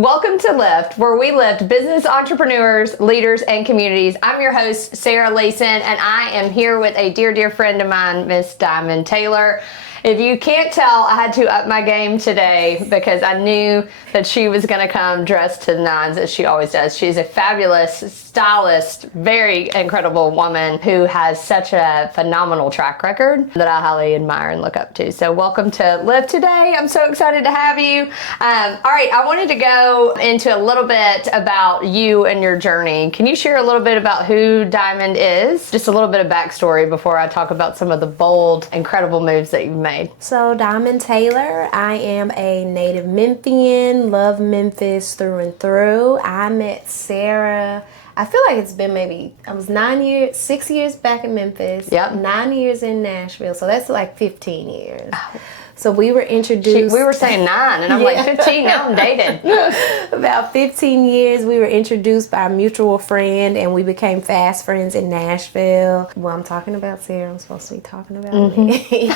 Welcome to Lift, where we lift business entrepreneurs, leaders, and communities. I'm your host, Sarah Layson, and I am here with a dear, dear friend of mine, Miss Diamond Taylor. If you can't tell, I had to up my game today because I knew that she was going to come dressed to the nines, as she always does. She's a fabulous stylist, very incredible woman who has such a phenomenal track record that I highly admire and look up to. So welcome to Lift today. I'm so excited to have you. All right, I wanted to go into a little bit about you and your journey. Can you share a little bit about who Diamond is? Just a little bit of backstory before I talk about some of the bold, incredible moves that you've made. So Diamond Taylor, I am a native Memphian, love Memphis through and through. I met Sarah, I feel like it's been I was 6 years back in Memphis, 9 years in Nashville, so that's like 15 years. Oh. So we were introduced. We were saying 9, and I'm like 15, now I'm dated. About 15 years, we were introduced by a mutual friend, and we became fast friends in Nashville. Well, I'm talking about Sarah. I'm supposed to be talking about me.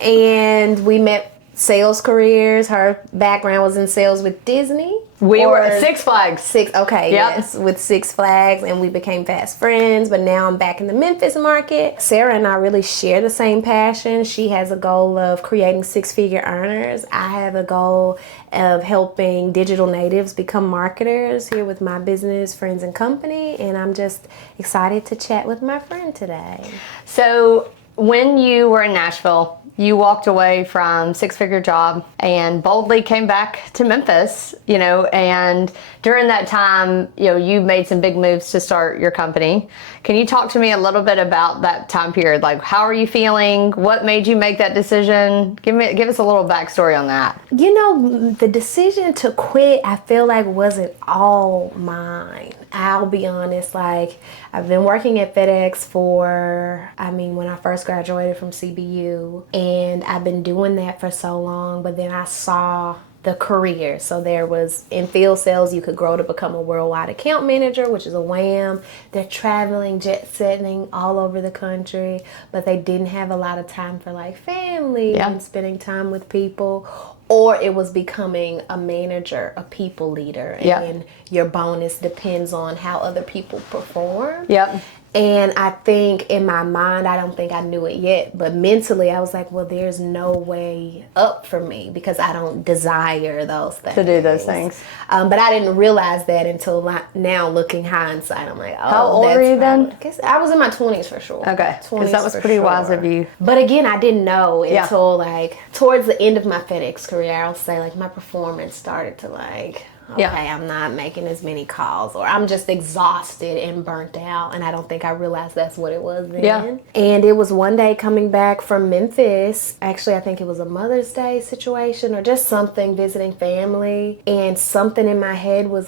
And we met sales careers. Her background was in sales with Disney. We were Six Flags. Yes, with Six Flags, and we became fast friends, but now I'm back in the Memphis market. Sarah and I really share the same passion. She has a goal of creating six-figure earners. I have a goal of helping digital natives become marketers here with my business, Friends and Company, and I'm just excited to chat with my friend today. So when you were in Nashville, you walked away from six-figure job and boldly came back to Memphis, and during that time, you made some big moves to start your company. Can you talk to me a little bit about that time period? Like, how are you feeling? What made you make that decision? Give us a little backstory on that. The decision to quit, I feel like wasn't all mine. I'll be honest, I've been working at FedEx when I first graduated from CBU, and I've been doing that for so long, but then I saw the career. So there was, in field sales, you could grow to become a worldwide account manager, which is a wham. They're traveling, jet setting all over the country, but they didn't have a lot of time for family and spending time with people. Or it was becoming a manager, a people leader, and your bonus depends on how other people perform. And I think in my mind, I don't think I knew it yet, but mentally I was like, well, there's no way up for me because I don't desire those things. To do those things. But I didn't realize that until now, looking hindsight. I'm like, oh, how old were you then? I was in my 20s for sure. Okay, because that was pretty wise of you. But again, I didn't know until towards the end of my FedEx career, I'll say my performance started to I'm not making as many calls, or I'm just exhausted and burnt out, and I don't think I realized that's what it was then. And it was one day coming back from Memphis, actually I think it was a Mother's Day situation or just something, visiting family, and something in my head was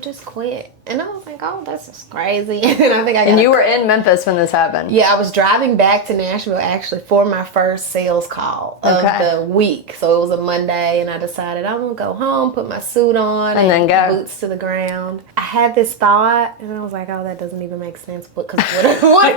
just quit. And I was like, oh, that's just crazy. And you were in Memphis when this happened? Yeah, I was driving back to Nashville actually for my first sales call of the week. So it was a Monday, and I decided I'm going to go home, put my suit on, and then go. Boots to the ground. I had this thought, and I was like, oh, that doesn't even make sense. Because what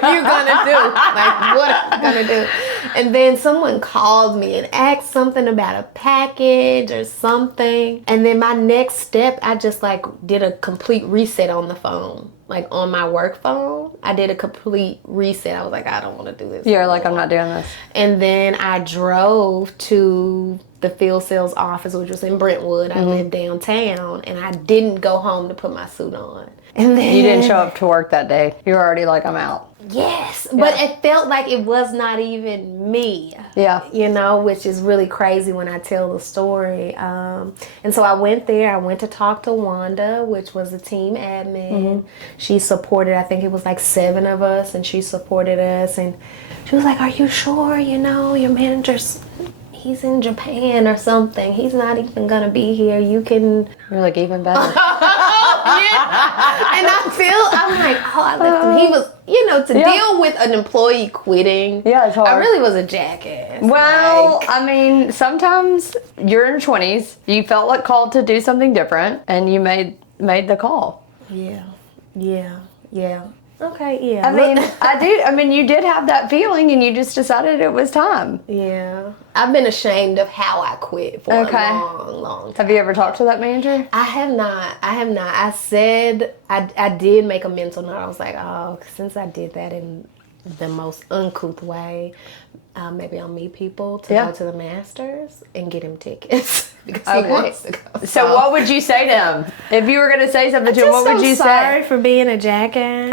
are you going to do? What am I going to do? And then someone called me and asked something about a package or something. And then my next step, I just did a complete reset on the phone, on my work phone. I did a complete reset. I was like, I don't want to do this. You're like, I'm not doing this. And then I drove to the field sales office, which was in Brentwood. I lived downtown, and I didn't go home to put my suit on. And then you didn't show up to work that day. You were already like, I'm out. Yes, but it felt like it was not even me. Which is really crazy when I tell the story. And so I went there. I went to talk to Wanda, which was the team admin. She supported, I think it was 7 of us, and she supported us. And she was like, are you sure, your manager's he's in Japan or something. He's not even going to be here. You can... You're like, even better. And I'm like, oh, I left him. He was, to deal with an employee quitting. Yeah, it's hard. I really was a jackass. Well, sometimes you're in your 20s. You felt called to do something different, and you made the call. Yeah. Okay, yeah. I mean, I do. I mean, you did have that feeling, and you just decided it was time. Yeah. I've been ashamed of how I quit for a long time. Have you ever talked to that manager? I have not. I said I did make a mental note. I was like, oh, since I did that in the most uncouth way, maybe I'll meet people to go to the Masters and get him tickets because he wants to go. So what would you say to him if you were going to say something to him? What would you sorry say? for being a jackass.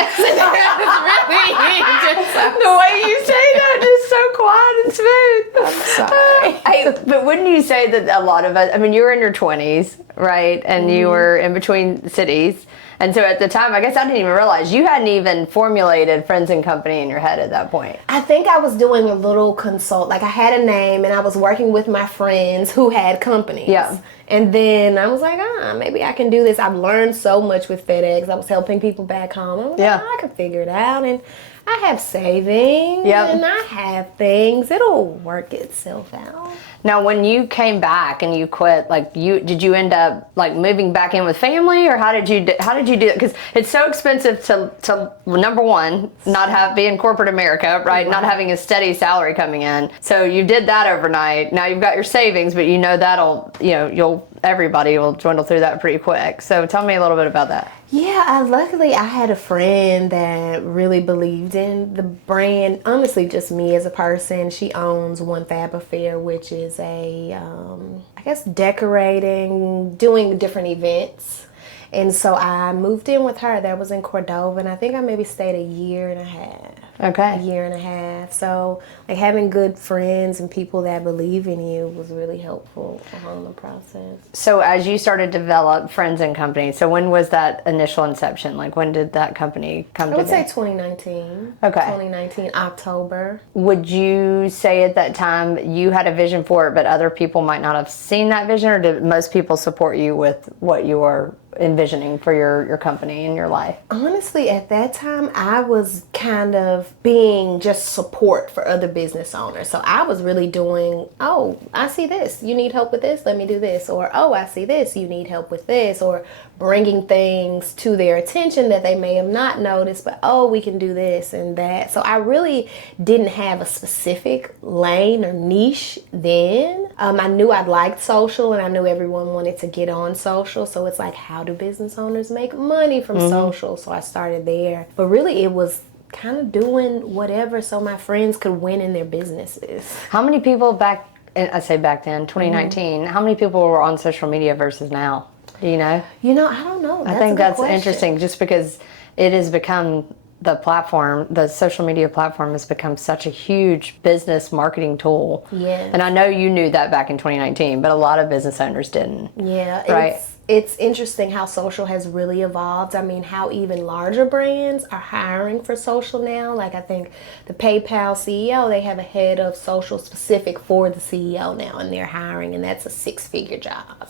The way you say that, just so quiet and smooth. I'm sorry. Hey, but wouldn't you say that a lot of us, I mean, you were in your 20s, right? And you were in between cities. And so at the time, I guess I didn't even realize you hadn't even formulated Friends and Company in your head at that point. I think I was doing a little consult. Like I had a name and I was working with my friends who had companies. Yeah. And then I was like, maybe I can do this. I've learned so much with FedEx. I was helping people back home. I was like, I can figure it out. And I have savings and I have things. It'll work itself out. Now, when you came back and you quit, did you end up like moving back in with family, or how did you do that? Because it's so expensive to number one, be in corporate America, right? Not having a steady salary coming in. So you did that overnight. Now you've got your savings, but everybody will dwindle through that pretty quick. So tell me a little bit about that. Yeah, luckily I had a friend that really believed in the brand. Honestly, just me as a person. She owns One Fab Affair, which is decorating, doing different events. And so I moved in with her. That was in Cordova, and I think I maybe stayed a year and a half. Okay. A year and a half. So like having good friends and people that believe in you was really helpful along the process. So as you started to develop Friends and Company, so when was that initial inception? Like when did that company come to be? I would say 2019. Okay. 2019, October. Would you say at that time you had a vision for it, but other people might not have seen that vision, or did most people support you with what you were envisioning for your company and your life? Honestly, at that time, I was kind of being just support for other business owners. So I was really doing, oh, I see this. You need help with this? Let me do this. Or, oh, I see this. You need help with this. Or bringing things to their attention that they may have not noticed, but, oh, we can do this and that. So I really didn't have a specific lane or niche then. I knew I'd liked social, and I knew everyone wanted to get on social. So it's like, how do business owners make money from social? So I started there. But really, it was kind of doing whatever so my friends could win in their businesses. How many people back then, 2019, how many people were on social media versus now? Do you know? I don't know. I think that's interesting, just because it has become the social media platform has become such a huge business marketing tool. Yeah. And I know you knew that back in 2019, but a lot of business owners didn't. Yeah. Right. It's interesting how social has really evolved. I mean, how even larger brands are hiring for social now. Like I think the PayPal CEO, they have a head of social specific for the CEO now, and they're hiring, and that's a 6-figure job.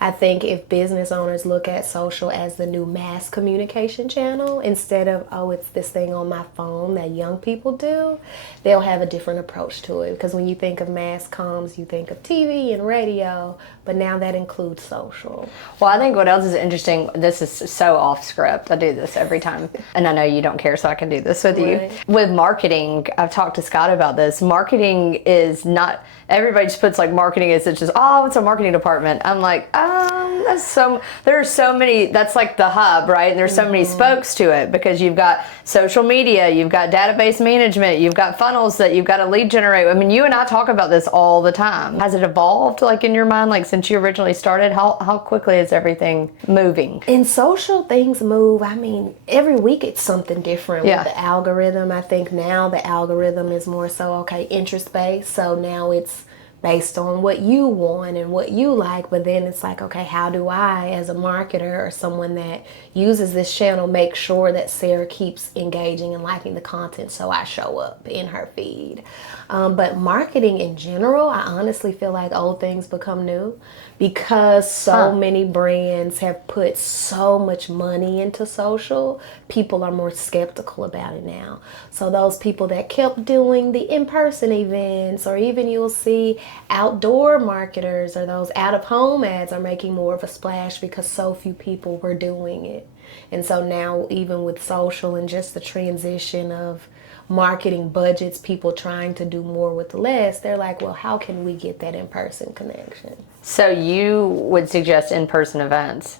I think if business owners look at social as the new mass communication channel, instead of, oh, it's this thing on my phone that young people do, they'll have a different approach to it. Because when you think of mass comms, you think of TV and radio, but now that includes social. Well, I think what else is interesting, this is so off script. I do this every time. And I know you don't care, so I can do this with you. With marketing, I've talked to Scott about this. Marketing is not, everybody just puts like marketing as it's just, oh, it's a marketing department. I'm like, there are so many, that's like the hub, right? And there's so many spokes to it, because you've got social media, you've got database management, you've got funnels that you've got to lead generate. I mean, you and I talk about this all the time. Has it evolved, like in your mind, like since you originally started? How quickly is everything moving? In social, things move. I mean, every week it's something different with the algorithm. I think now the algorithm is more so, okay, interest based. So now it's based on what you want and what you like, but then it's like, okay, how do I, as a marketer or someone that uses this channel, make sure that Sarah keeps engaging and liking the content so I show up in her feed? But marketing in general, I honestly feel like old things become new, because so many brands have put so much money into social. People are more skeptical about it now. So those people that kept doing the in-person events, or even you'll see outdoor marketers or those out-of-home ads are making more of a splash because so few people were doing it. And so now, even with social and just the transition of marketing budgets, people trying to do more with less, they're like, well, how can we get that in-person connection? So you would suggest in-person events?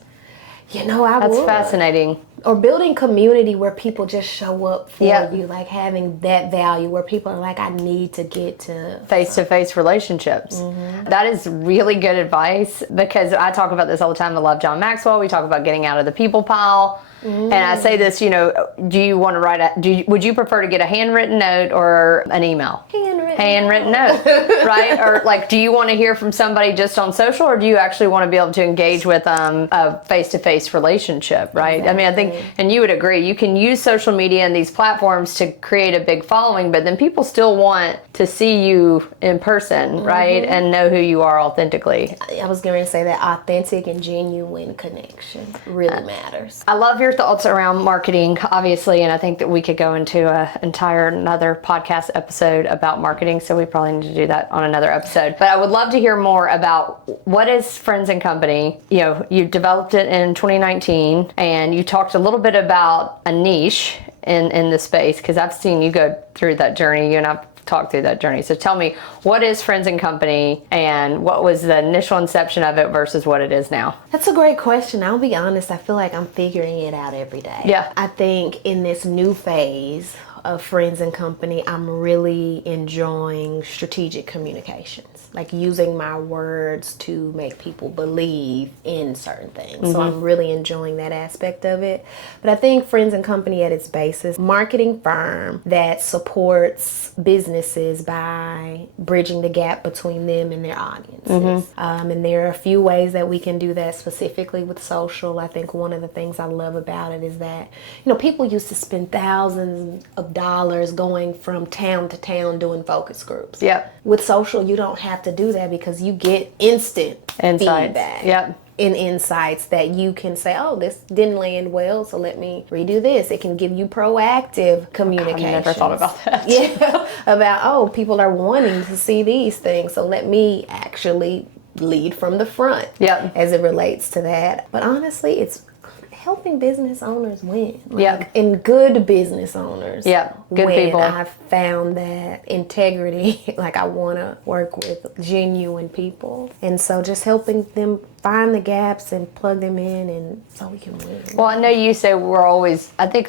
You know, I would. That's fascinating. Or building community where people just show up for Yep. you, like having that value where people are like, I need to get to Face-to-face relationships. That is really good advice, because I talk about this all the time. I love John Maxwell. We talk about getting out of the people pile. And I say this, you know, do you want to would you prefer to get a handwritten note or an email? Handwritten note, right? Or like, do you want to hear from somebody just on social, or do you actually want to be able to engage with a face-to-face relationship, right? Exactly. I mean, I think, and you would agree, you can use social media and these platforms to create a big following, but then people still want to see you in person, right? And know who you are authentically. I was going to say that authentic and genuine connection really matters. I love your thoughts around marketing, obviously, and I think that we could go into another podcast episode about marketing, so we probably need to do that on another episode. But I would love to hear more about what is Friends and Company. You know, you developed it in 2019, and you talked a little bit about a niche in the space, because I've seen you go through that journey, you and I've talked through that journey. So tell me, what is Friends and Company, and what was the initial inception of it versus what it is now? That's a great question. I'll be honest, I feel like I'm figuring it out every day. Yeah. I think in this new phase of Friends and Company, I'm really enjoying strategic communications, like using my words to make people believe in certain things. So I'm really enjoying that aspect of it. But I think Friends and Company at its basis, marketing firm that supports businesses by bridging the gap between them and their audiences. And there are a few ways that we can do that specifically with social. I think one of the things I love about it is that, you know, people used to spend thousands of dollars going from town to town doing focus groups. Yep. With social, you don't have to do that because you get instant Insights. feedback. Yep. In insights that you can say, oh, this didn't land well, so let me redo this. It can give you proactive communication. I've never thought about that. Yeah, about, oh, people are wanting to see these things, so let me actually lead from the front. Yep. As it relates to that. But honestly, it's helping business owners win. Yep. And good business owners Yep. Good win. people. I've found that integrity, like I want to work with genuine people. And so just helping them find the gaps and plug them in, and so we can win. Well, I know you say I think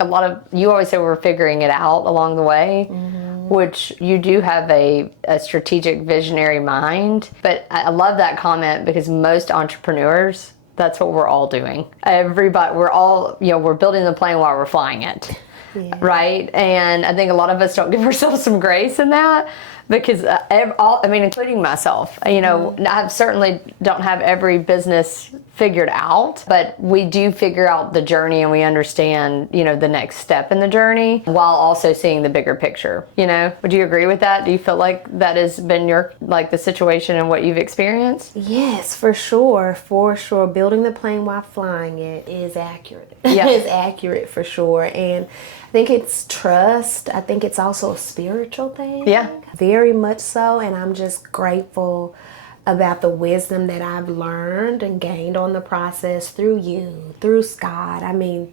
you always say we're figuring it out along the way, which you do have a strategic visionary mind. But I love that comment, because most entrepreneurs, that's what we're all doing. Everybody, we're building the plane while we're flying it. Yeah. Right? And I think a lot of us don't give ourselves some grace in that, because including myself, I certainly don't have every business figured out, but we do figure out the journey, and we understand, the next step in the journey, while also seeing the bigger picture. Would you agree with that? Do you feel like that has been the situation and what you've experienced? Yes, for sure. Building the plane while flying it is accurate. Yeah. It's accurate for sure. And I think it's trust. I think it's also a spiritual thing. Yeah. Very much so. And I'm just grateful about the wisdom that I've learned and gained on the process through you, through Scott.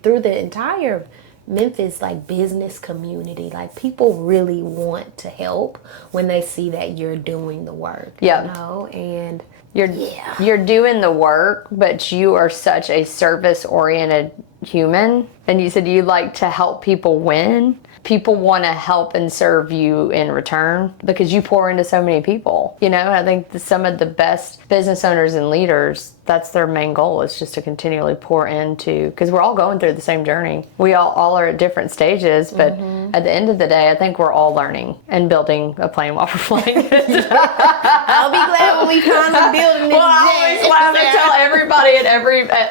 Through the entire Memphis business community. People really want to help when they see that you're doing the work. Yeah. And you're doing the work, but you are such a service-oriented human. And you said you like to help people win. People want to help and serve you in return, because you pour into so many people. I think some of the best business owners and leaders, that's their main goal, is just to continually pour into, because we're all going through the same journey. We all are at different stages, but at the end of the day, I think we're all learning and building a plane while we're flying it. I'll be glad when we finally building this. Well, I always laugh and tell everybody at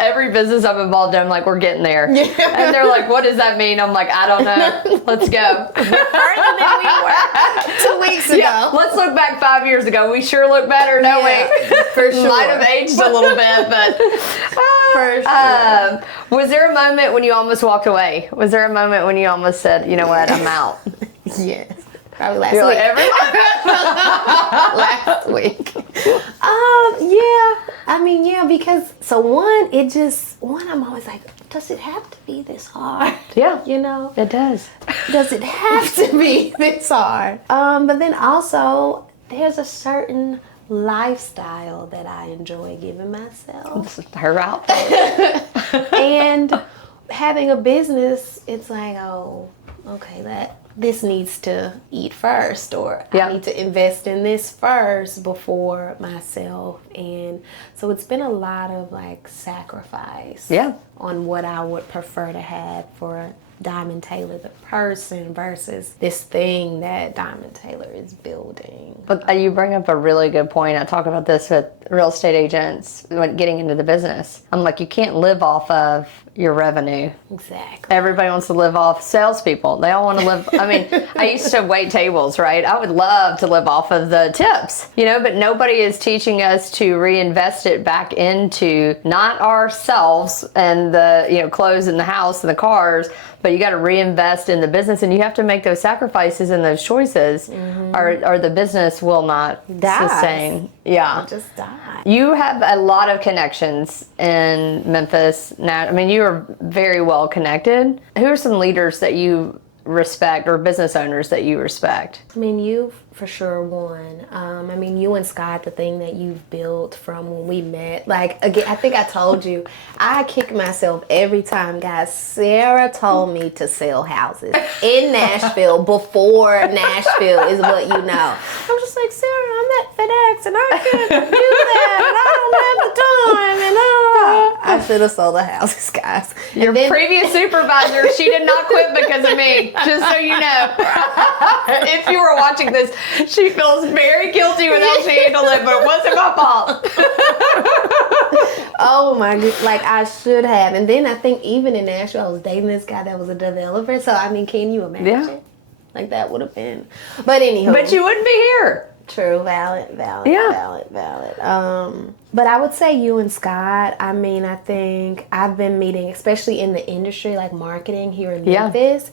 every business I'm involved in, I'm like, we're getting there. And they're like, what does that mean? I'm like, I don't know. Let's go. Further than we were 2 weeks ago. Yeah, let's look back 5 years ago. We sure look better, don't we? For sure. Might have aged a little bit, but for sure. Was there a moment when you almost walked away? Was there a moment when you almost said, you know what, I'm out? Yes. Probably last Feel week. last week. Yeah, because one, I'm always like, does it have to be this hard? Yeah. You know? It does. Does it have to be this hard? But then also, there's a certain lifestyle that I enjoy giving myself. It's her outfit. And having a business, it's like, oh, okay, this needs to eat first, or I need to invest in this first before myself. And so it's been a lot of like sacrifice on what I would prefer to have for Diamond Taylor the person versus this thing that Diamond Taylor is building. But you bring up a really good point. I talk about this with real estate agents when getting into the business. I'm like, you can't live off of your revenue. Exactly. Everybody wants to live off salespeople. They all want to live. I mean, I used to wait tables, right? I would love to live off of the tips, but nobody is teaching us to reinvest it back into not ourselves and the, clothes in the house and the cars, but you got to reinvest in the business, and you have to make those sacrifices and those choices, or the business will not sustain. Yeah. It'll just die. You have a lot of connections in Memphis now. I mean, you are very well connected. Who are some leaders that you respect, or business owners that you respect? I mean, you for sure one. I mean, you and Scott, the thing that you've built from when we met. Like, again, I think I told you, I kick myself every time, guys. Sarah told me to sell houses in Nashville before Nashville is what you know. I'm just like, Sarah, I'm at FedEx and I can't do that and I don't have the time and I should have sold the houses, guys. Your previous supervisor, she did not quit because of me, just so you know. If you were watching this, she feels very guilty with how she handled it, but it wasn't my fault. Oh my god, like I should have. And then I think even in Nashville, I was dating this guy that was a developer. So I mean, can you imagine? Yeah. Like that would have been. But anyhow. But you wouldn't be here. True, valid. But I would say you and Scott, I mean, I think I've been meeting, especially in the industry, like marketing here in Memphis.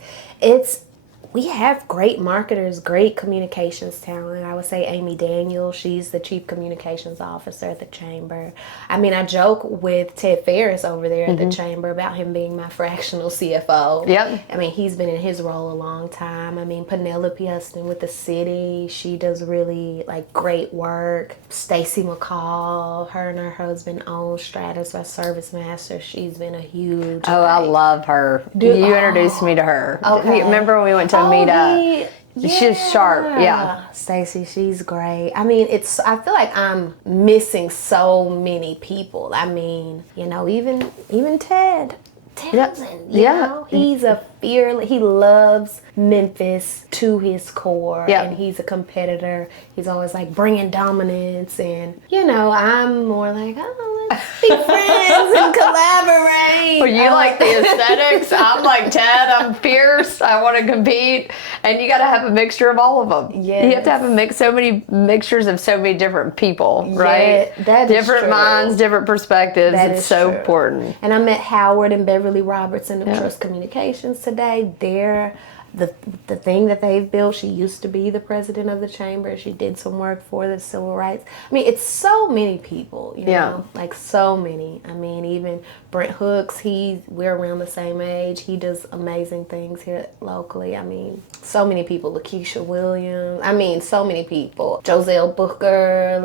We have great marketers, great communications talent. I would say Amy Daniel, she's the chief communications officer at the chamber. I mean, I joke with Ted Ferris over there at the chamber about him being my fractional CFO. Yep. I mean, he's been in his role a long time. I mean, Penelope Huston with the city, she does really like great work. Stacy McCall, her and her husband own Stratus, our service master. She's been a huge. Oh, I love her. You introduced me to her. Okay. Remember when we went to a meetup? She's sharp. Yeah. Stacy, she's great. I mean, I feel like I'm missing so many people. I mean, even Ted Townsend, you know, he's he loves Memphis to his core, and he's a competitor. He's always like bringing dominance, and I'm more like, let's be friends and collaborate. Well, you like the aesthetics. I'm like Ted. I'm fierce. I want to compete, and you got to have a mixture of all of them. Yes. You have to have so many mixtures of so many different people, right? That is different true. minds, different perspectives. That it's so true. important. And I met Howard and Beverly Robertson of Trust Communications today. They're the thing that they've built. She used to be the president of the chamber. She did some work for the civil rights. I mean, it's so many people, you know, like so many. I mean, even Brent Hooks, we're around the same age. He does amazing things here locally. I mean, so many people. Lakeisha Williams. I mean, so many people. Joselle Booker,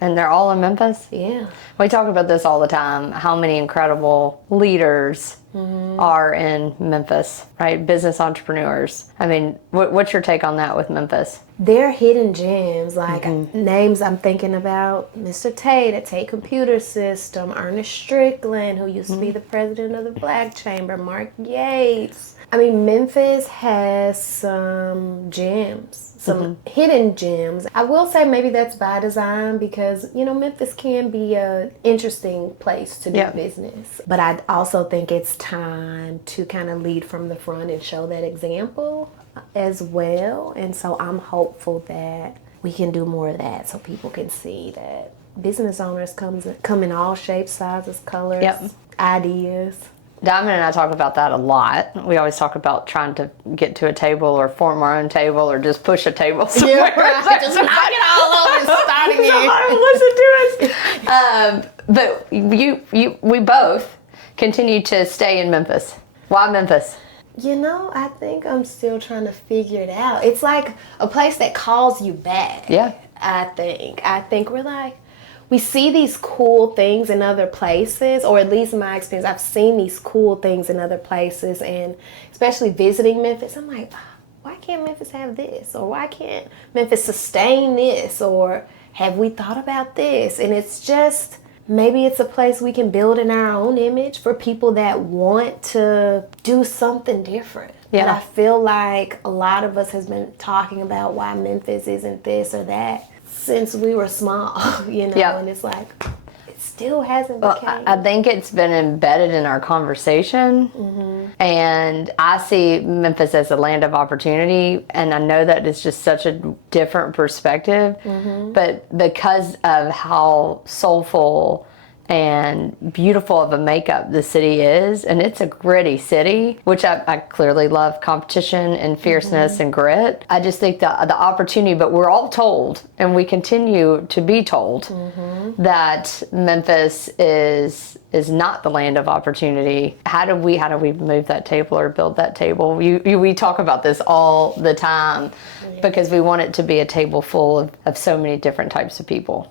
And they're all in Memphis? Yeah. We talk about this all the time, how many incredible leaders are in Memphis, right? Business entrepreneurs. I mean, what's your take on that with Memphis? They're hidden gems, names I'm thinking about, Mr. Tate at Tate Computer System, Ernest Strickland, who used to be the president of the Black Chamber, Mark Yates. I mean, Memphis has some gems, some hidden gems. I will say maybe that's by design because, Memphis can be an interesting place to do business. But I also think it's time to kind of lead from the front and show that example as well. And so I'm hopeful that we can do more of that so people can see that business owners come in all shapes, sizes, colors, ideas. Diamond and I talk about that a lot. We always talk about trying to get to a table or form our own table or just push a table somewhere. Yeah, right. Just knock it all over and start again. Somebody listen to us. But we both continue to stay in Memphis. Why Memphis? I think I'm still trying to figure it out. It's like a place that calls you back. Yeah. I think we're like, we see these cool things in other places, or at least in my experience, I've seen these cool things in other places, and especially visiting Memphis, I'm like, why can't Memphis have this? Or why can't Memphis sustain this? Or have we thought about this? And it's just, maybe it's a place we can build in our own image for people that want to do something different. Yeah. And I feel like a lot of us has been talking about why Memphis isn't this or that since we were small, Yeah. and it's like, it still hasn't Well, became. I think it's been embedded in our conversation, and I see Memphis as a land of opportunity, and I know that it's just such a different perspective, but because of how soulful and beautiful of a makeup the city is, and it's a gritty city, which I clearly love competition and fierceness and grit. I just think the opportunity, but we're all told, and we continue to be told, that Memphis is not the land of opportunity. How do we move that table or build that table? We talk about this all the time, because we want it to be a table full of so many different types of people,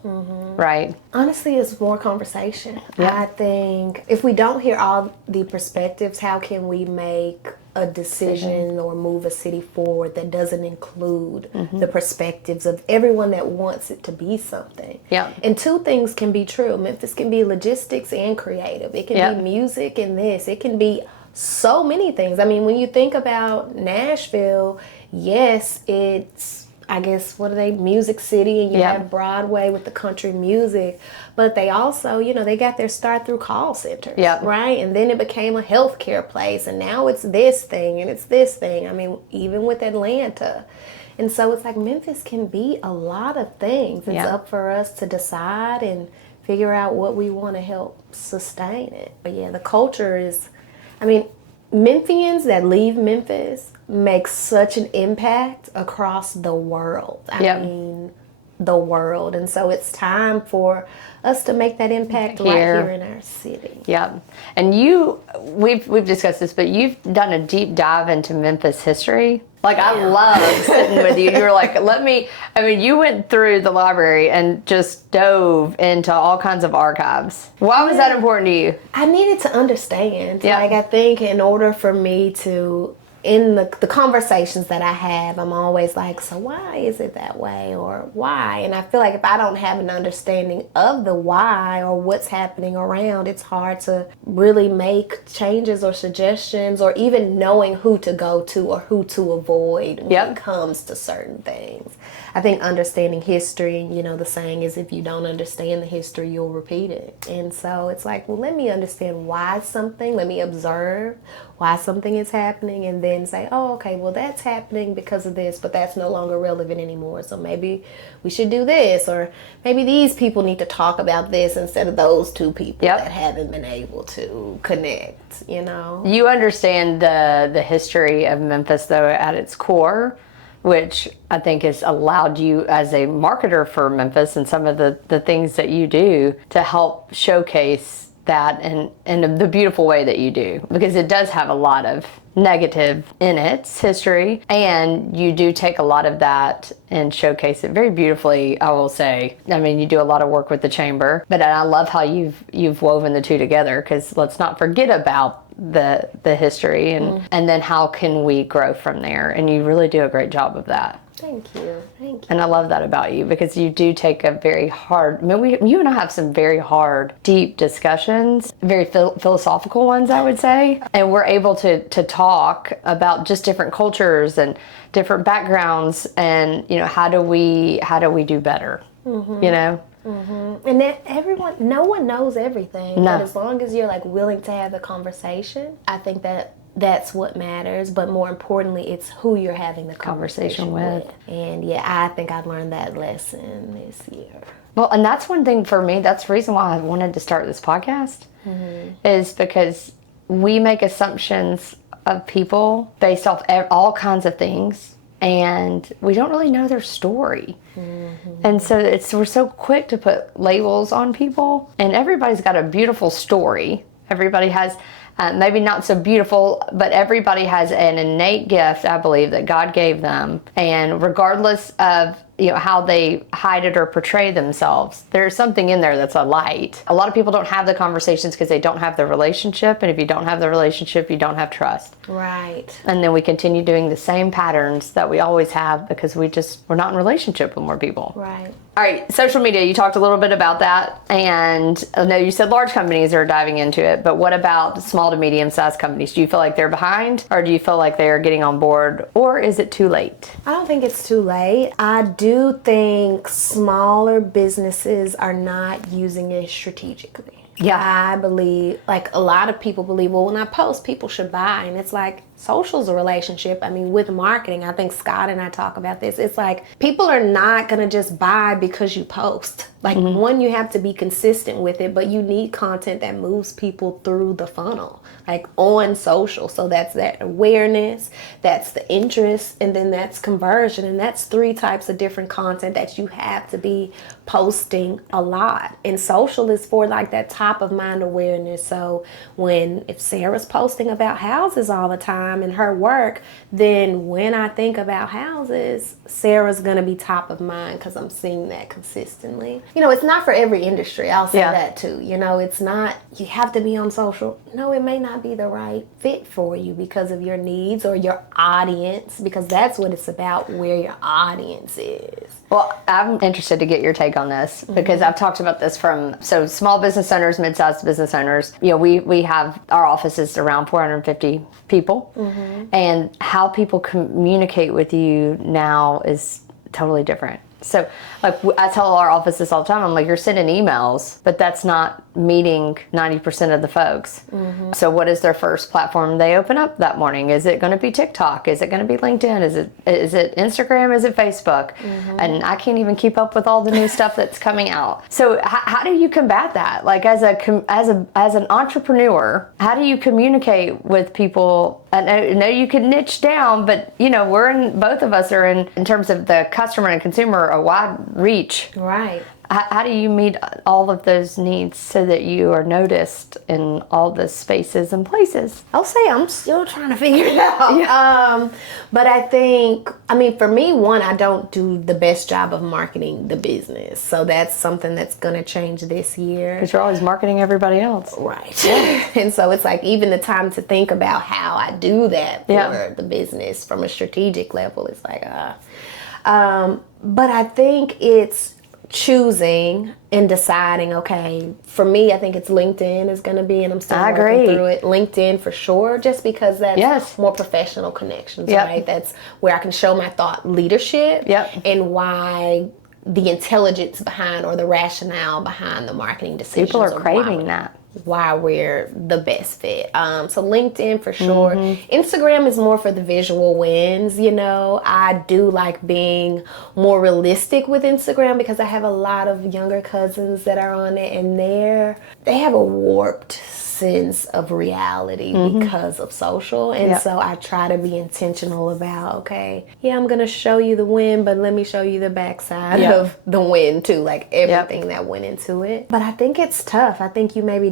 right? Honestly, it's more conversation. Yeah. I think if we don't hear all the perspectives, how can we make a decision or move a city forward that doesn't include the perspectives of everyone that wants it to be something? Yeah. And two things can be true. Memphis can be logistics and creative. It can be music and this. It can be so many things. I mean, when you think about Nashville, yes, it's, I guess, what are they, Music City, and you have Broadway with the country music, but they also, they got their start through call centers, right? And then it became a healthcare place, and now it's this thing, and it's this thing. I mean, even with Atlanta. And so it's like Memphis can be a lot of things. It's up for us to decide and figure out what we want to help sustain it. But yeah, the culture is, I mean, Memphians that leave Memphis make such an impact across the world. I mean, the world. And so it's time for us to make that impact right here in our city. Yeah. And we've discussed this, but you've done a deep dive into Memphis history. Like, I love sitting with you. You were like, you went through the library and just dove into all kinds of archives. Why was that important to you? I needed to understand. Like, I think in order for me to, in the conversations that I have, I'm always like, so why is it that way, or why? And I feel like if I don't have an understanding of the why or what's happening around, it's hard to really make changes or suggestions, or even knowing who to go to or who to avoid when it comes to certain things. I think understanding history, the saying is, if you don't understand the history, you'll repeat it. And so it's like, well, let me understand why something, let me observe why something is happening, and then say, oh, okay, well, that's happening because of this, but that's no longer relevant anymore. So maybe we should do this, or maybe these people need to talk about this instead of those two people that haven't been able to connect, You understand the history of Memphis, though, at its core, which I think has allowed you as a marketer for Memphis and some of the things that you do to help showcase that in the beautiful way that you do, because it does have a lot of negative in its history, and you do take a lot of that and showcase it very beautifully, I will say. I mean, you do a lot of work with the chamber, but I love how you've woven the two together, because let's not forget about the history and then how can we grow from there, and you really do a great job of that. Thank you. And I love that about you, because you do take a very hard, you and I have some very hard, deep discussions, very philosophical ones, I would say. And we're able to talk about just different cultures and different backgrounds, and, how do we do better, And that no one knows everything. No. But as long as you're willing to have the conversation, I think that's what matters. But more importantly, it's who you're having the conversation with. And I think I learned that lesson this year. Well, and that's one thing for me. That's the reason why I wanted to start this podcast, is because we make assumptions of people based off all kinds of things, and we don't really know their story. And so we're so quick to put labels on people, and everybody's got a beautiful story. Everybody has maybe not so beautiful, but everybody has an innate gift, I believe, that God gave them. And regardless of how they hide it or portray themselves, there's something in there that's a light. A lot of people don't have the conversations because they don't have the relationship, and if you don't have the relationship, you don't have trust. Right. And then we continue doing the same patterns that we always have because we're not in relationship with more people. Right. All right, social media, you talked a little bit about that, and I know you said large companies are diving into it, but what about small to medium-sized companies? Do you feel like they're behind, or do you feel like they're getting on board, or is it too late? I don't think it's too late. I do think smaller businesses are not using it strategically. Yeah. I believe, like a lot of people believe, well, when I post, people should buy. And it's like, social's a relationship. I mean, with marketing, I think Scott and I talk about this. It's like, people are not going to just buy because you post. Like, one, you have to be consistent with it, but you need content that moves people through the funnel, like on social. So that's that awareness, that's the interest, and then that's conversion. And that's 3 types of different content that you have to be posting a lot. And social is for like that top of mind awareness. So if Sarah's posting about houses all the time in her work, then when I think about houses, Sarah's going to be top of mind because I'm seeing that consistently. It's not for every industry. I'll say that too. It's not, you have to be on social. No, it may not be the right fit for you because of your needs or your audience, because that's what it's about, where your audience is. Well, I'm interested to get your take on this because I've talked about this from small business owners, mid-sized business owners. We have our offices around 450 people, and how people communicate with you now is totally different. So, like, I tell our offices all the time, I'm like, you're sending emails, but that's not meeting 90% of the folks. So what is their first platform they open up that morning? Is it going to be TikTok? Is it going to be LinkedIn? Is it Instagram? Is it Facebook? And I can't even keep up with all the new stuff that's coming out. So how do you combat that? Like, as an entrepreneur, how do you communicate with people? I know you can niche down, but both of us are in terms of the customer and consumer, a wide reach. Right. How do you meet all of those needs so that you are noticed in all the spaces and places? I'll say I'm still trying to figure it out. But I think, for me, one, I don't do the best job of marketing the business. So that's something that's going to change this year. Because you're always marketing everybody else. Right. And so it's like even the time to think about how I do that for the business from a strategic level, it's like, but I think it's choosing and deciding, okay, for me, I think it's LinkedIn is going to be, and I'm still working through it. LinkedIn for sure, just because that's more professional connections, right? That's where I can show my thought leadership and why the intelligence behind or the rationale behind the marketing decisions. People are craving that. Why we're the best fit. So LinkedIn for sure. Instagram is more for the visual wins. I do like being more realistic with Instagram because I have a lot of younger cousins that are on it, and they have a warped sense of reality because of social. And so I try to be intentional about, okay, I'm going to show you the win, but let me show you the backside of the win too, like everything that went into it. But I think it's tough. I think you maybe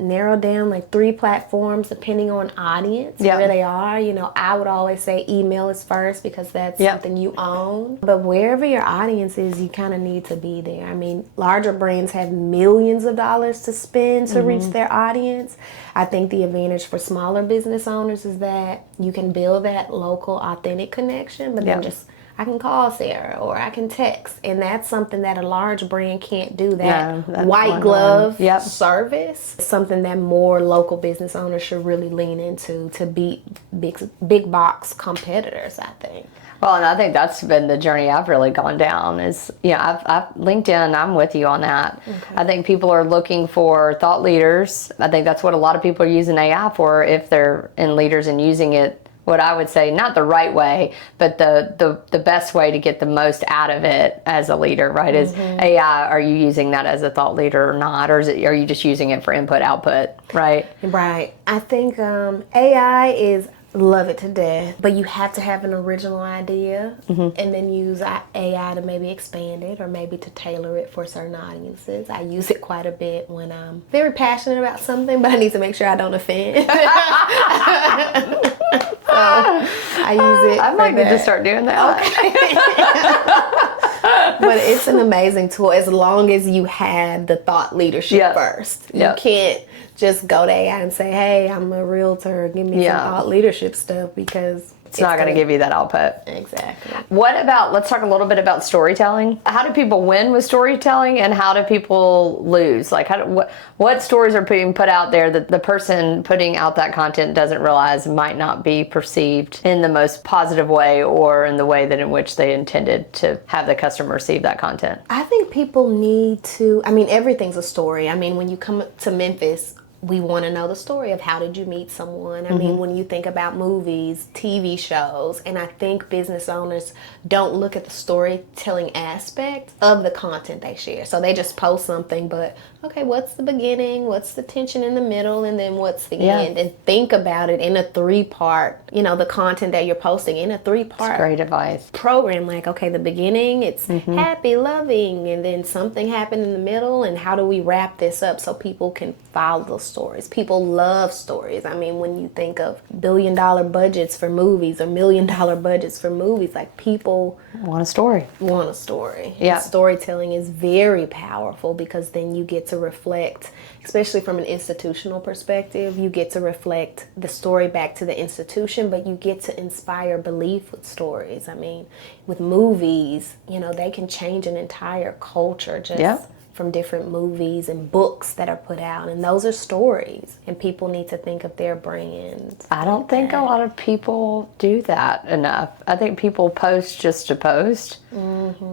narrow down like 3 platforms depending on audience, where they are. I would always say email is first because that's something you own. But wherever your audience is, you kind of need to be there. Larger brands have millions of dollars to spend to reach their audience. I think the advantage for smaller business owners is that you can build that local, authentic connection, but then I can call Sarah or I can text, and that's something that a large brand can't do. That white glove service is something that more local business owners should really lean into to beat big box competitors, I think. Well, and I think that's been the journey I've really gone down is, I've LinkedIn, I'm with you on that. Okay. I think people are looking for thought leaders. I think that's what a lot of people are using AI for if they're in leaders and using it what I would say, not the right way, but the best way to get the most out of it as a leader, right? Is AI, are you using that as a thought leader or not? Or are you just using it for input, output, right? Right. I think AI is, love it to death, but you have to have an original idea and then use AI to maybe expand it or maybe to tailor it for certain audiences. I use it quite a bit when I'm very passionate about something, but I need to make sure I don't offend. So I use it. I might need to start doing that. Okay. But it's an amazing tool as long as you have the thought leadership first. You can't just go to AI and say, hey, I'm a realtor, give me some thought leadership stuff, because it's not going to give you that output. Exactly. What about, let's talk a little bit about storytelling. How do people win with storytelling, and how do people lose? Like, what stories are being put out there that the person putting out that content doesn't realize might not be perceived in the most positive way, or in the way that in which they intended to have the customer receive that content? I think people need to, everything's a story. When you come to Memphis, we want to know the story of how did you meet someone. When you think about movies, TV shows, and I think business owners don't look at the storytelling aspect of the content they share. So they just post something, but okay, what's the beginning? What's the tension in the middle? And then what's the end? And think about it in a 3-part, the content that you're posting in a 3-part. That's great advice. Program. Like, okay, the beginning, it's happy, loving, and then something happened in the middle, and how do we wrap this up so people can follow those stories? People love stories. When you think of billion-dollar budgets for movies or million-dollar budgets for movies, like, people want a story. Yeah. And storytelling is very powerful, because then you get to reflect, especially from an institutional perspective, you get to reflect the story back to the institution, but you get to inspire belief with stories. With movies, they can change an entire culture just from different movies and books that are put out, and those are stories, and people need to think of their brands. I don't think a lot of people do that enough. I think people post just to post.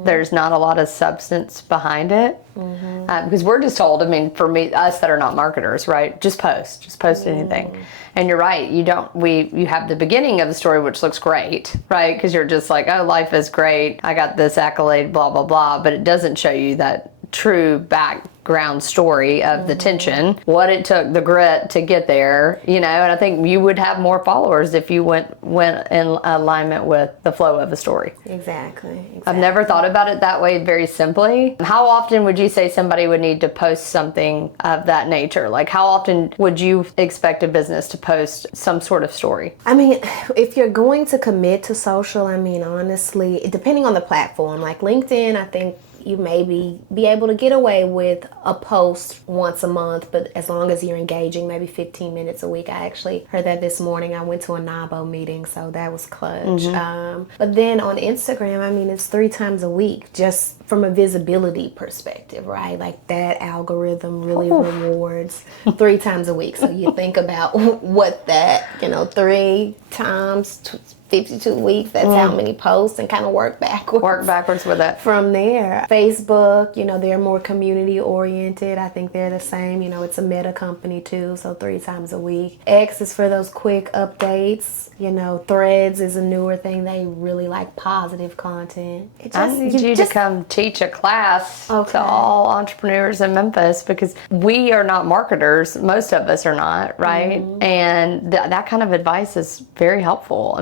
There's not a lot of substance behind it, because we're just told, for me, us that are not marketers, right, just post anything. And you're right, you have the beginning of the story, which looks great, right, because you're just like, oh, life is great, I got this accolade, blah blah blah, but it doesn't show you that true background story of the tension, what it took, the grit to get there, and I think you would have more followers if you went in alignment with the flow of a story. Exactly. I've never thought about it that way, very simply. How often would you say somebody would need to post something of that nature? Like, how often would you expect a business to post some sort of story? If you're going to commit to social, honestly, depending on the platform, like LinkedIn, I think you maybe be able to get away with a post once a month, but as long as you're engaging, maybe 15 minutes a week. I actually heard that this morning. I went to a NABO meeting, so that was clutch. But then on Instagram, it's 3 times a week, just from a visibility perspective, right? Like, that algorithm really rewards 3 times a week. So you think about what that, 3 times 52 weeks, that's how many posts, and kind of work backwards with it. From there. Facebook, they're more community oriented. I think they're the same. It's a meta company too, so 3 times a week. X is for those quick updates. Threads is a newer thing. They really like positive content. I need you to come teach a class to all entrepreneurs in Memphis, because we are not marketers. Most of us are not, right? And that kind of advice is very helpful.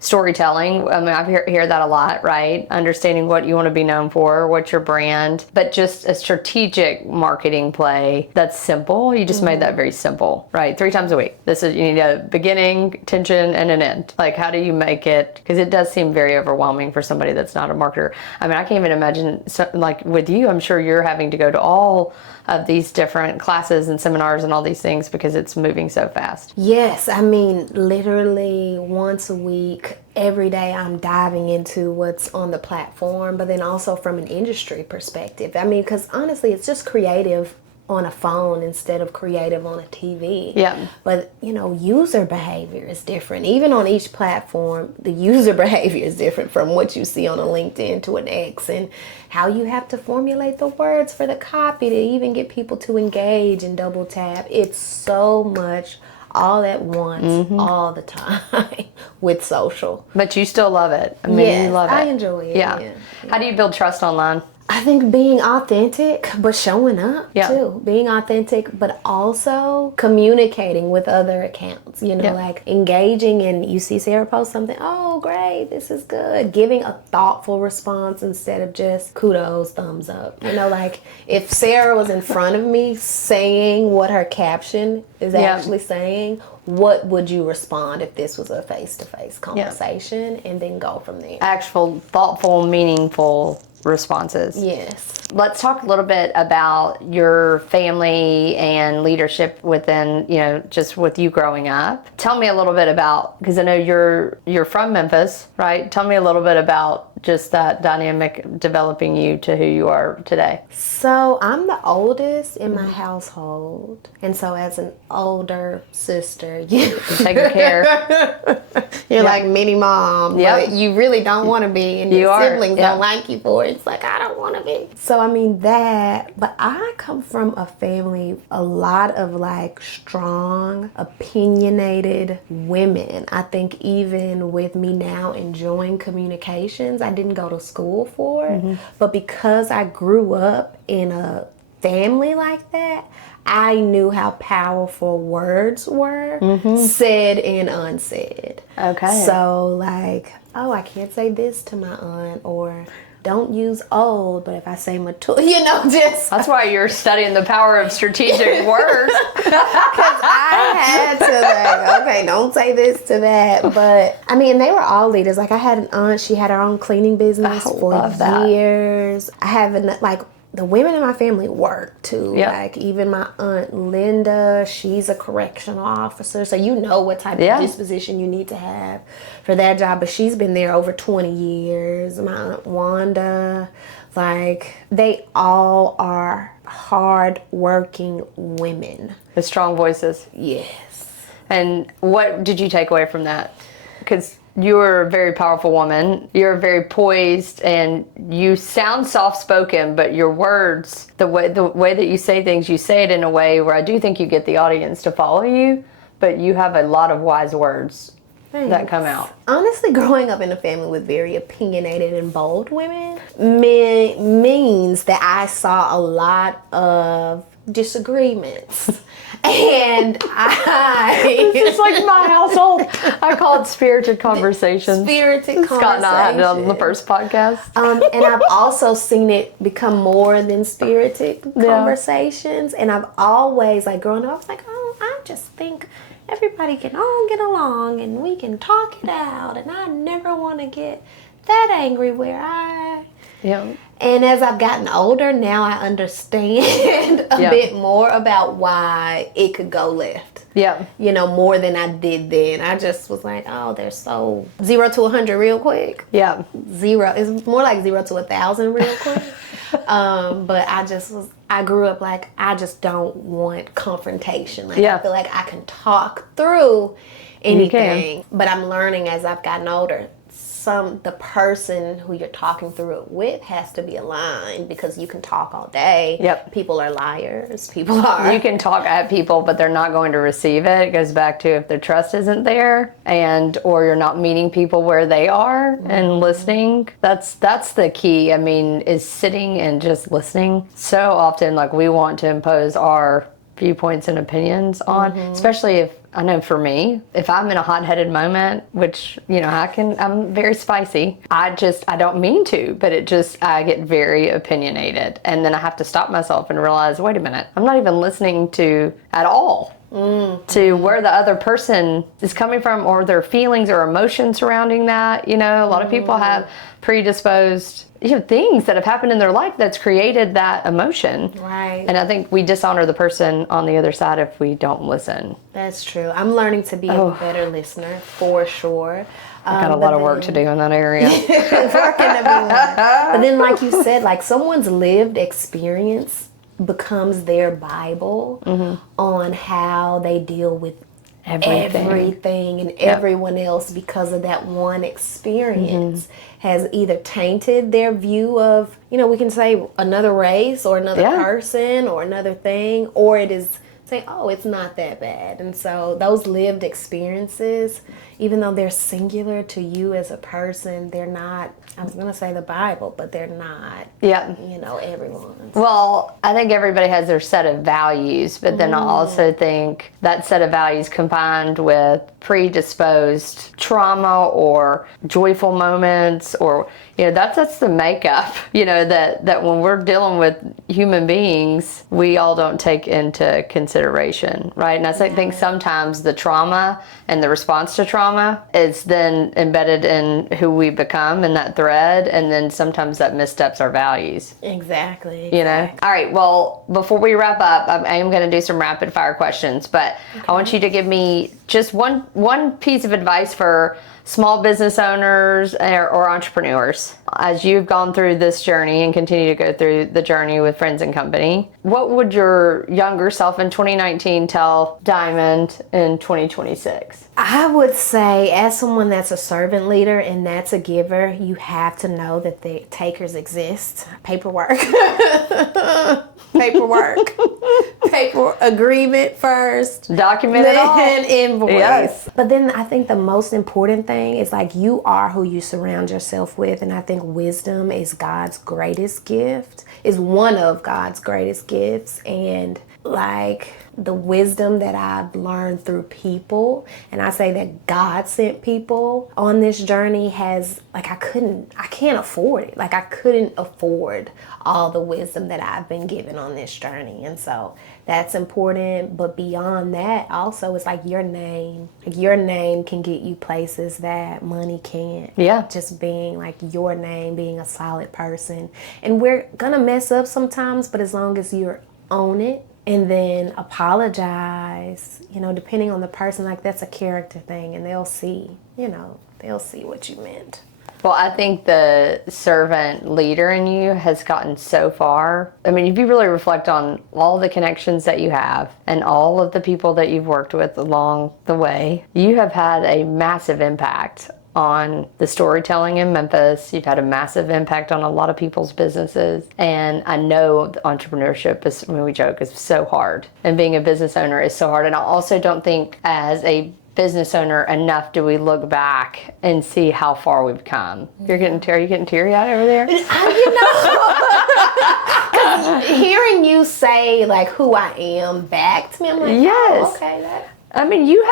Storytelling, I hear that a lot, right? Understanding what you want to be known for, what's your brand, but just a strategic marketing play that's simple. You just made that very simple, right? 3 times a week. You need a beginning, tension, and an end. Like, how do you make it? Because it does seem very overwhelming for somebody that's not a marketer. I can't even imagine, like with you, I'm sure you're having to go to all of these different classes and seminars and all these things because it's moving so fast. Yes, literally once a week, every day I'm diving into what's on the platform, but then also from an industry perspective. Because honestly, it's just creative on a phone instead of creative on a TV. Yeah. But, user behavior is different. Even on each platform, the user behavior is different from what you see on a LinkedIn to an X, and how you have to formulate the words for the copy to even get people to engage and double tap. It's so much all at once, all the time with social. But you still love it. I mean, Yes, you love it. I enjoy it. Yeah. How do you build trust online? I think being authentic, but showing up too. Being authentic, but also communicating with other accounts. You know, like engaging, and you see Sarah post something, oh, great, this is good. Giving a thoughtful response instead of just kudos, thumbs up. You know, like if Sarah was in front of me saying what her caption is actually saying, what would you respond if this was a face-to-face conversation? And then go from there. Actual, thoughtful, meaningful responses. Yes. Let's talk a little bit about your family and leadership within, you know, just with you growing up. Tell me a little bit about, because I know you're from Memphis, right? Tell me a little bit about just that dynamic developing you to who you are today. So I'm the oldest in my household, and so as an older sister, you taking care. You're like mini mom, but you really don't want to be, and your siblings don't like you for it. It's like, I don't want to be. So I mean that, but I come from a family, a lot of like strong, opinionated women. I think even with me now enjoying communications, I didn't go to school for it, but because I grew up in a family like that, I knew how powerful words were, said and unsaid. Okay. So like, oh, I can't say this to my aunt, or don't use old, but if I say mature, you know, just. That's why you're studying the power of strategic words. Because I had to, like, okay, don't say this to that. But, I mean, they were all leaders. Like, I had an aunt, she had her own cleaning business for years. I have, like, the women in my family work too. Like even my aunt Linda, she's a correctional officer, so you know what type of disposition you need to have for that job. But she's been there over 20 years. My aunt Wanda, like they all are hard-working women with strong voices. Yes. And what did you take away from that? Because you're a very powerful woman. You're very poised, and you sound soft-spoken, but your words, the way that you say things, you say it in a way where I do think you get the audience to follow you, but you have a lot of wise words that come out. Honestly, growing up in a family with very opinionated and bold women means that I saw a lot of disagreements. And it's like my household. I call it spirited conversations. Spirited conversations. Scott and I had it on the first podcast. And I've also seen it become more than spirited conversations. And I've always, like growing up, I was like, oh, I just think everybody can all get along and we can talk it out. And I never want to get that angry where I... And as I've gotten older, now I understand a bit more about why it could go left. You know, more than I did then. I just was like, oh, they're so 0 to 100 real quick. Zero. It's more like 0 to 1,000 real quick. But I grew up like, I just don't want confrontation. Like, I feel like I can talk through anything. But I'm learning as I've gotten older. The person who you're talking through it with has to be aligned, because you can talk all day. People are liars. You can talk at people, but they're not going to receive it. It goes back to if their trust isn't there, or you're not meeting people where they are and listening. That's the key. I mean, is sitting and just listening. So often, like, we want to impose our viewpoints and opinions on, especially if, I know for me, if I'm in a hot-headed moment, which, you know, I'm very spicy. I don't mean to, but I get very opinionated. And then I have to stop myself and realize, wait a minute, I'm not even listening to at all to where the other person is coming from, or their feelings or emotions surrounding that. You know, a lot of people have predisposed, things that have happened in their life that's created that emotion. Right. And I think we dishonor the person on the other side if we don't listen. That's true. I'm learning to be a better listener, for sure. I've got a lot of work to do in that area. But then, like you said, like someone's lived experience becomes their Bible on how they deal with everything and everyone else, because of that one experience has either tainted their view of, we can say another race or another person or another thing, or it has say, oh, it's not that bad. And so those lived experiences, even though they're singular to you as a person, they're not, I was going to say the Bible, but they're not, everyone's. Well, I think everybody has their set of values, but then I also think that set of values combined with predisposed trauma or joyful moments, or that's the makeup, that when we're dealing with human beings, we all don't take into consideration, right? And I think sometimes the trauma and the response to trauma is then embedded in who we become in that thread, and then sometimes that missteps our values. Exactly. All right, well, before we wrap up, I am going to do some rapid fire questions, but I want you to give me just one piece of advice for small business owners or entrepreneurs as you've gone through this journey and continue to go through the journey with Friends and Company. What would your younger self in 2019 tell Diamond in 2026? I would say, as someone that's a servant leader and that's a giver, you have to know that the takers exist. Paper agreement first. Document it all. Then invoice. Yes. But then I think the most important thing is you are who you surround yourself with. And I think wisdom is God's greatest gift, is one of God's greatest gifts. And the wisdom that I've learned through people, and I say that God sent people on this journey, has I can't afford it. I couldn't afford all the wisdom that I've been given on this journey. And so that's important. But beyond that, also, it's your name. Your name can get you places that money can't. Yeah. Just being your name, being a solid person. And we're gonna mess up sometimes, but as long as you own it, and then apologize, depending on the person, that's a character thing, and they'll see what you meant. Well, I think the servant leader in you has gotten so far. I mean, if you really reflect on all the connections that you have and all of the people that you've worked with along the way, you have had a massive impact on the storytelling in Memphis. You've had a massive impact on a lot of people's businesses. And I know entrepreneurship is, we joke, is so hard. And being a business owner is so hard. And I also don't think as a business owner enough do we look back and see how far we've come. Are you getting teary-eyed over there? Hearing you say who I am back to me, I'm yes. Oh, okay, I mean, you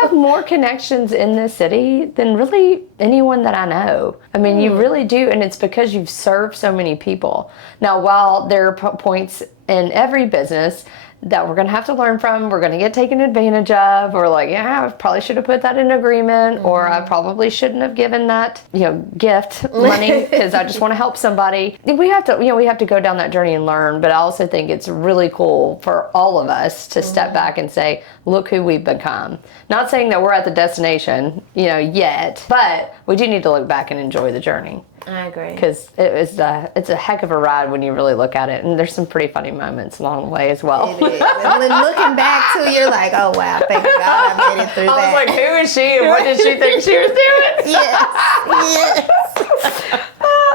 have more connections in this city than really anyone that I know. I mean, you really do, and it's because you've served so many people. Now, while there are points in every business that we're going to have to learn from, we're going to get taken advantage of, or I probably should have put that in agreement, or I probably shouldn't have given that, gift money because I just want to help somebody. We have to go down that journey and learn, but I also think it's really cool for all of us to step back and say, look who we've become. Not saying that we're at the destination, yet, but we do need to look back and enjoy the journey. I agree. Because it's a heck of a ride when you really look at it, and there's some pretty funny moments along the way as well. It is. And then looking back too, you're like, oh wow, thank God I made it through that. I was like, who is she and what did she think she was doing? Yes.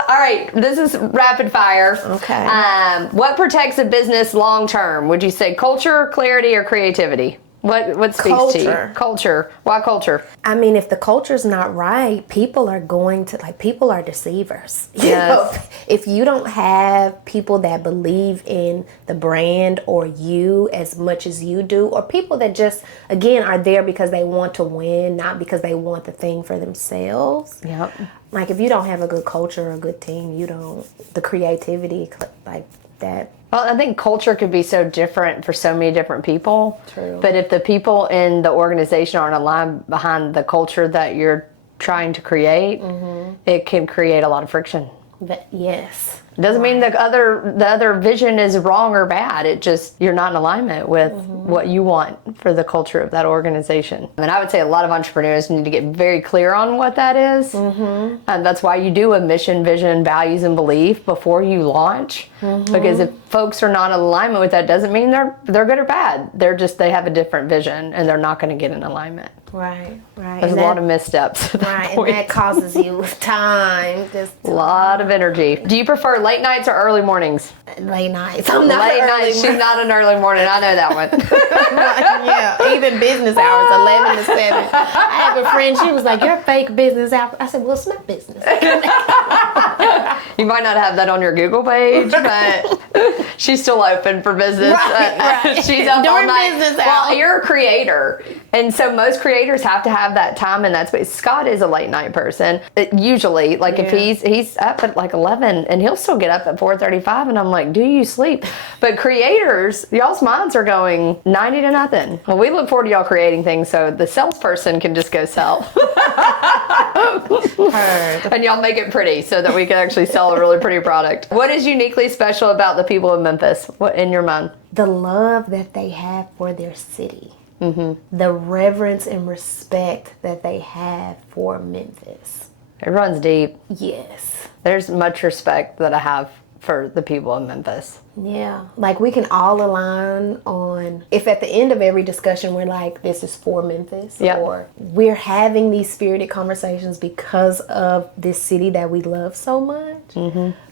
All right, this is rapid fire. Okay. What protects a business long term? Would you say culture, clarity, or creativity? What speaks to you? Culture. Why culture? I mean, if the culture's not right, people are going to, people are deceivers. Yes. If you don't have people that believe in the brand or you as much as you do, or people that just, again, are there because they want to win, not because they want the thing for themselves. Yep. If you don't have a good culture or a good team, the creativity, that. Well, I think culture could be so different for so many different people. True. But if the people in the organization aren't aligned behind the culture that you're trying to create, it can create a lot of friction. Yes. It doesn't mean the other vision is wrong or bad. It just, you're not in alignment with what you want for the culture of that organization. And I would say a lot of entrepreneurs need to get very clear on what that is. And that's why you do a mission, vision, values, and belief before you launch. Because if folks are not in alignment with that doesn't mean they're good or bad. They have a different vision and they're not going to get in alignment. Right. There's a lot of missteps. Right, and that causes you time. Just a lot of energy. Do you prefer late nights or early mornings? Late nights. I'm not late nights. She's not an early morning. I know that one. Yeah, even business hours, 11 to 7. I have a friend. She was like, "You're fake business hours." I said, "Well, it's not business." You might not have that on your Google page, but she's still open for business. Right. She's up all During night. business Well, hours. you're a creator, and so most creators have to have that time and that space. Scott is a late night person. Usually, like if he's up at like 11, and he'll still get up at 4:35, and I'm like, "Do you sleep?" But creators, y'all's minds are going 90 to nothing. Well, we look forward to y'all creating things, so the salesperson can just go sell. And y'all make it pretty so that we can actually sell a really pretty product. What is uniquely special about the people of Memphis? What in your mind? The love that they have for their city. The reverence and respect that they have for Memphis. It runs deep. Yes. There's much respect that I have for the people of Memphis. Yeah, like we can all align on if at the end of every discussion we're like, this is for Memphis, or we're having these spirited conversations because of this city that we love so much.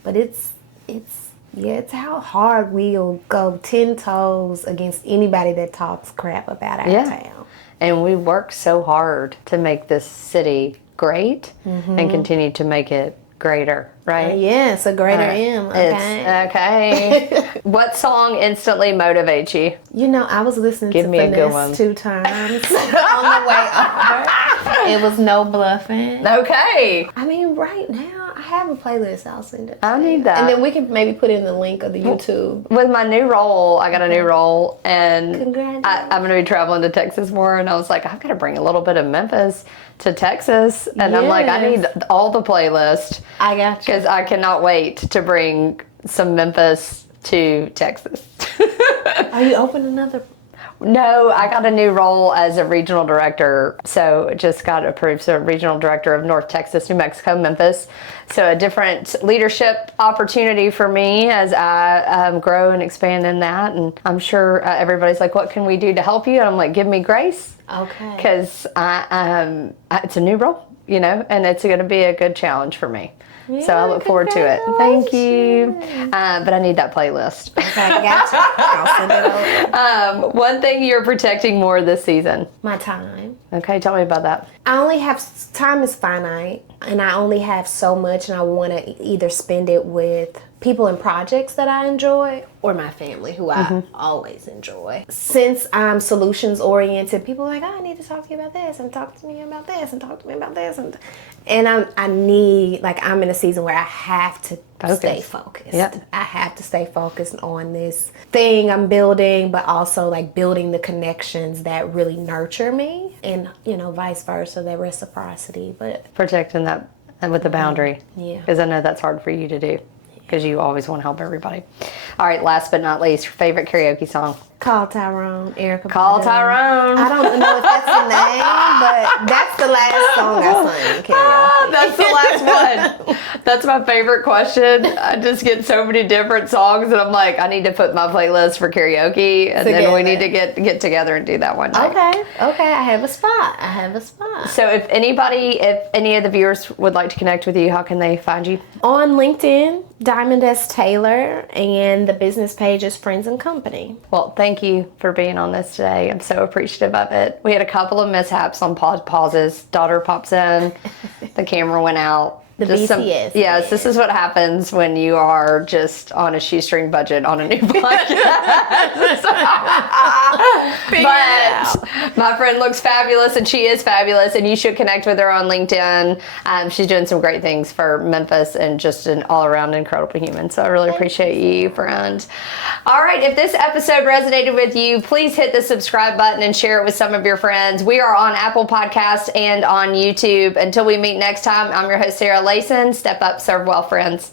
But it's how hard we'll go 10 toes against anybody that talks crap about our town. And we work so hard to make this city great and continue to make it greater, right? Yes, a greater M. Okay. Okay. What song instantly motivates you? You know, I was listening Give to me a good Finesse one. 2 times on the way over. It was No Bluffing. Okay. I mean, right now, I have a playlist. I'll send it. I need that. And then we can maybe put in the link of the YouTube. With my new role, I got a new role, and Congratulations. I'm going to be traveling to Texas more, and I was like, I've got to bring a little bit of Memphis to Texas, and I'm like, I need all the playlist. I got you. Because I cannot wait to bring some Memphis to Texas. Are you open another? No, I got a new role as a regional director, so it just got approved. So regional director of North Texas, New Mexico, Memphis. So a different leadership opportunity for me as I grow and expand in that. And I'm sure everybody's like, what can we do to help you? And I'm like, give me grace. Okay. Because it's a new role, you know, and it's going to be a good challenge for me. So I look forward to it. Thank you. But I need that playlist. Okay, gotcha. I'll send it over. One thing you're protecting more this season. My time. Okay, tell me about that. I only have, time is finite, and I only have so much, and I want to either spend it with people and projects that I enjoy or my family, who I always enjoy. Since I'm solutions oriented, people are like, oh, I need to talk to you about this, and talk to me about this, and talk to me about this. And I need, like, I'm in a season where I have to stay focused. Yep. I have to stay focused on this thing I'm building, but also like building the connections that really nurture me, and, you know, vice versa, that reciprocity. But Protecting that with a boundary. Yeah. Because I know that's hard for you to do. Because you always want to help everybody. All right, last but not least, your favorite karaoke song. Call Tyrone, Erica. Call Badu. Tyrone. I don't know if that's the name, but that's the last song I sang karaoke. That's the last one. That's my favorite question. I just get so many different songs, and I'm like, I need to put my playlist for karaoke, and then we need to get together and do that one night. Okay, I have a spot. So if any of the viewers would like to connect with you, how can they find you? On LinkedIn, Diamond S. Taylor, and the business page is Friends and Company. Well, thank you for being on this today. I'm so appreciative of it. We had a couple of mishaps on pauses. Daughter pops in, the camera went out. The BCS. Yes, this is what happens when you are just on a shoestring budget on a new podcast. But my friend looks fabulous, and she is fabulous, and you should connect with her on LinkedIn. She's doing some great things for Memphis and just an all-around incredible human. So I really appreciate you, friend. All right, if this episode resonated with you, please hit the subscribe button and share it with some of your friends. We are on Apple Podcasts and on YouTube. Until we meet next time, I'm your host, Sarah Layson. Step up, serve well, friends.